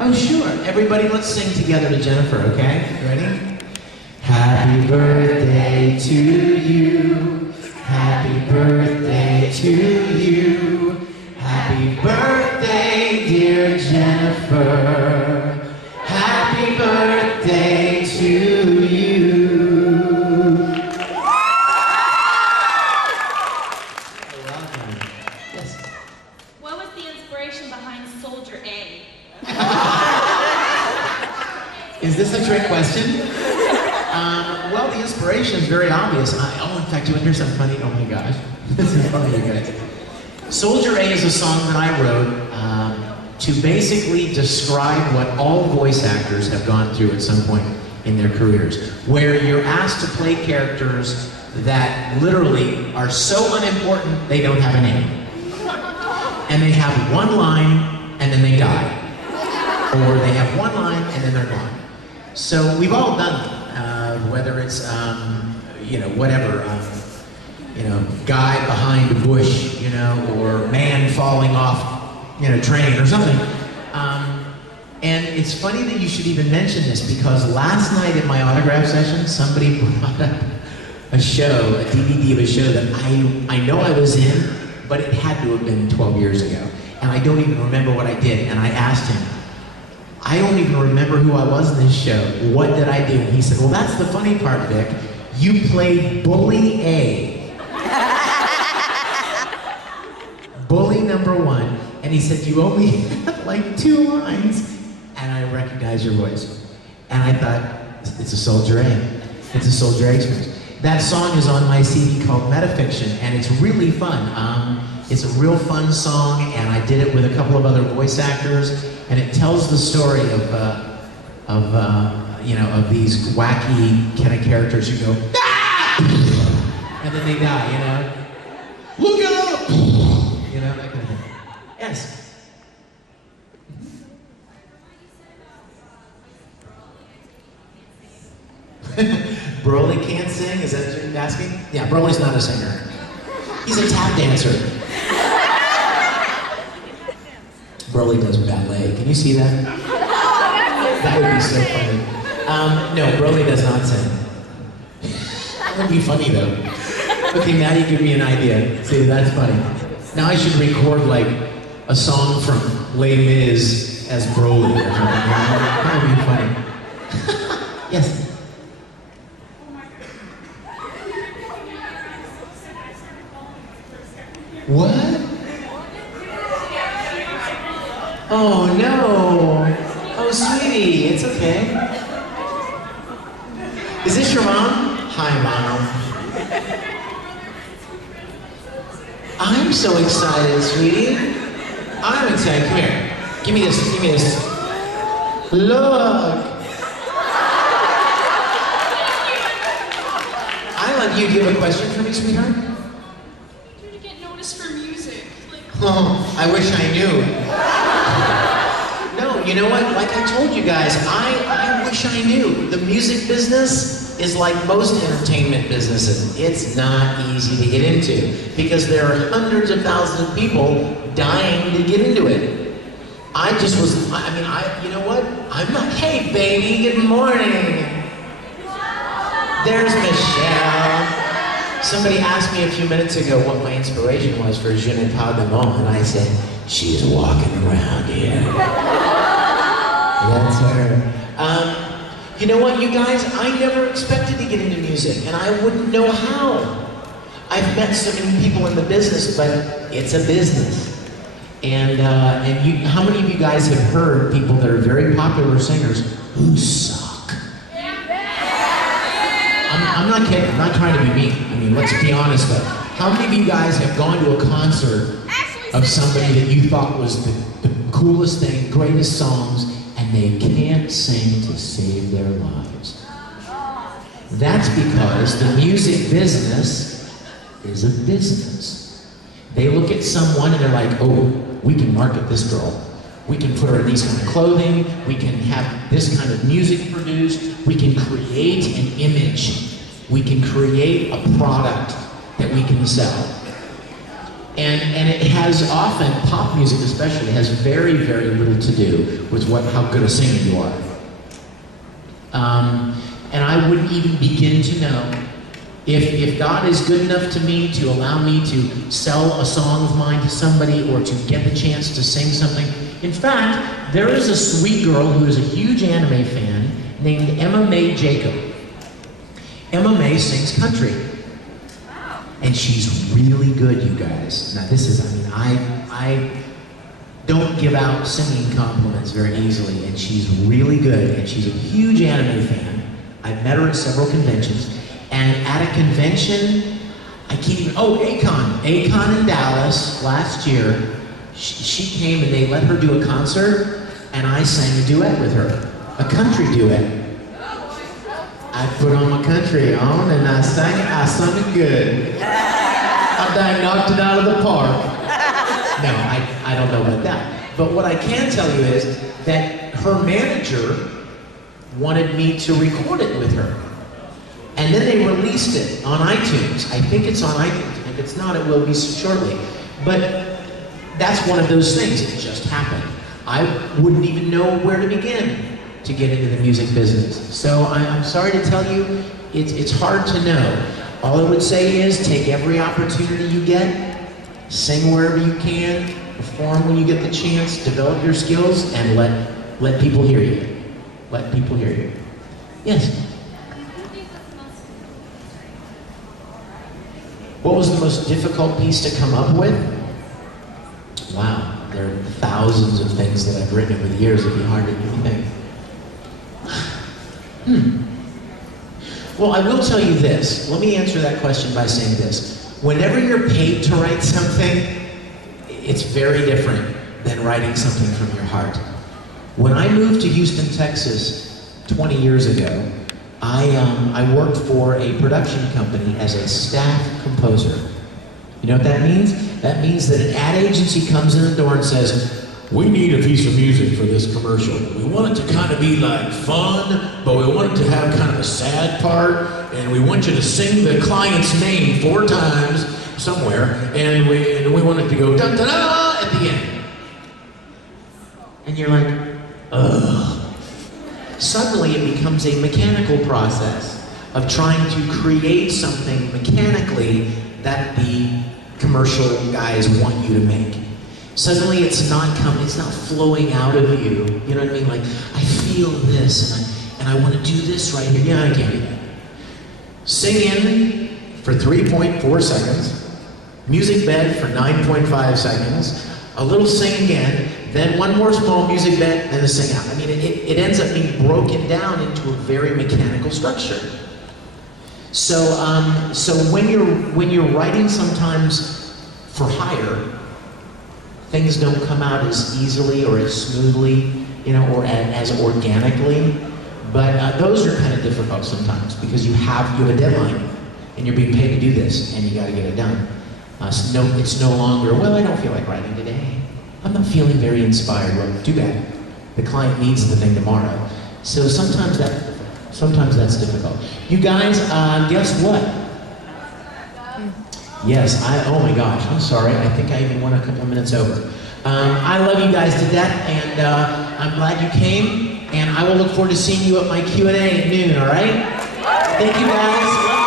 Oh, sure. Everybody, let's sing together to Jennifer, okay? Ready? Happy birthday to you. Happy birthday to you. Happy birthday, dear Jennifer. Happy birthday to you. You're welcome. Yes. What was the inspiration behind Soldier A? Is this a trick question? Well, the inspiration is very obvious. In fact, you want to hear something funny? Oh my gosh. This is funny, you guys. Soldier A is a song that I wrote to basically describe what all voice actors have gone through at some point in their careers, where you're asked to play characters that literally are so unimportant they don't have a name. And they have one line and then they die. Or they have one line and then they're gone. So we've all done it, whether it's, whatever, guy behind a bush, or man falling off, train or something. And it's funny that you should even mention this because last night at my autograph session, somebody brought up a show, a DVD of a show that I know I was in, but it had to have been 12 years ago. And I don't even remember what I did. And I asked him, I don't even remember who I was in this show. What did I do? And he said, well, that's the funny part, Vic. You played Bully A. Bully number 1. And he said, you only have like 2 lines. And I recognized your voice. And I thought, it's a Soldier A. It's a Soldier A experience. That song is on my CD called Metafiction, and it's really fun. It's a real fun song, and I did it with a couple of other voice actors, and it tells the story of these wacky kind of characters who go, ah! And then they die, Look up! That kind of thing. Yes. Broly can't sing? Is that what you're asking? Yeah, Broly's not a singer. He's a tap dancer. Broly does ballet. Can you see that? That would be so funny. No, Broly does not sing. That would be funny though. Okay, now you give me an idea. See, that's funny. Now I should record like a song from Les Mis as Broly or something. That would be funny. Yes. What? Oh no! Oh sweetie, it's okay. Is this your mom? Hi mom. I'm so excited, sweetie. I'm excited. Come here. Give me this. Give me this. Look. I love you. Do you have a question for me, sweetheart? Oh, I wish I knew. No, you know what? Like I told you guys, I wish I knew. The music business is like most entertainment businesses. It's not easy to get into because there are hundreds of thousands of people dying to get into it. You know what? I'm not, hey baby, good morning. There's Michelle. Somebody asked me a few minutes ago what my inspiration was for Je ne parle de monde, and I said, she's walking around here. That's her. You know what, you guys? I never expected to get into music, and I wouldn't know how. I've met so many people in the business, but it's a business. And how many of you guys have heard people that are very popular singers who suck? I'm not kidding, I'm not trying to be mean. I mean, let's be honest though. How many of you guys have gone to a concert of somebody that you thought was the coolest thing, greatest songs, and they can't sing to save their lives? That's because the music business is a business. They look at someone and they're like, oh, we can market this girl. We can put her in these kind of clothing. We can have this kind of music produced. We can create an image. We can create a product that we can sell. And it has often, pop music especially, has very, very little to do with how good a singer you are. And I wouldn't even begin to know if God is good enough to me to allow me to sell a song of mine to somebody or to get the chance to sing something. In fact, there is a sweet girl who is a huge anime fan named Emma Mae Jacob. Emma Mae sings country. And she's really good, you guys. Now this is, I don't give out singing compliments very easily, and she's really good, and she's a huge anime fan. I've met her at several conventions. And at a convention, I can't even, Akon in Dallas last year, she came and they let her do a concert, and I sang a duet with her, a country duet. I put on my country on and I sung it good. I knocked it out of the park. No, I don't know about that. But what I can tell you is that her manager wanted me to record it with her. And then they released it on iTunes. I think it's on iTunes. If it's not, it will be shortly. But that's one of those things. It just happened. I wouldn't even know where to begin to get into the music business. So I'm sorry to tell you, it's hard to know. All I would say is take every opportunity you get, sing wherever you can, perform when you get the chance, develop your skills, and let people hear you. Let people hear you. Yes? What was the most difficult piece to come up with? Wow, there are thousands of things that I've written over the years. It'd be hard to think. Well, I will tell you this. Let me answer that question by saying this. Whenever you're paid to write something, it's very different than writing something from your heart. When I moved to Houston, Texas 20 years ago, I worked for a production company as a staff composer. You know what that means? That means that an ad agency comes in the door and says, "We need a piece of music for this commercial. We want it to kind of be like fun, but we want it to have kind of a sad part, and we want you to sing the client's name 4 times somewhere, and we want it to go da-da-da at the end." And you're like, ugh. Suddenly it becomes a mechanical process of trying to create something mechanically that the commercial guys want you to make. Suddenly it's not flowing out of you. You know what I mean? Like, I feel this and I want to do this right here. Yeah, I can't do that. Sing in for 3.4 seconds, music bed for 9.5 seconds, a little sing again, then one more small music bed, then the sing out. I mean, it ends up being broken down into a very mechanical structure. So when you're writing sometimes for hire, things don't come out as easily or as smoothly, you know, or as organically. But those are kind of difficult sometimes because you have a deadline, and you're being paid to do this, and you got to get it done. It's no longer, well, I don't feel like writing today. I'm not feeling very inspired. Well, too bad. The client needs the thing tomorrow. So sometimes that's difficult. You guys, guess what? Yes, oh my gosh, I'm sorry. I think I even went a couple of minutes over. I love you guys to death, and I'm glad you came, and I will look forward to seeing you at my Q&A at noon, all right? Thank you guys.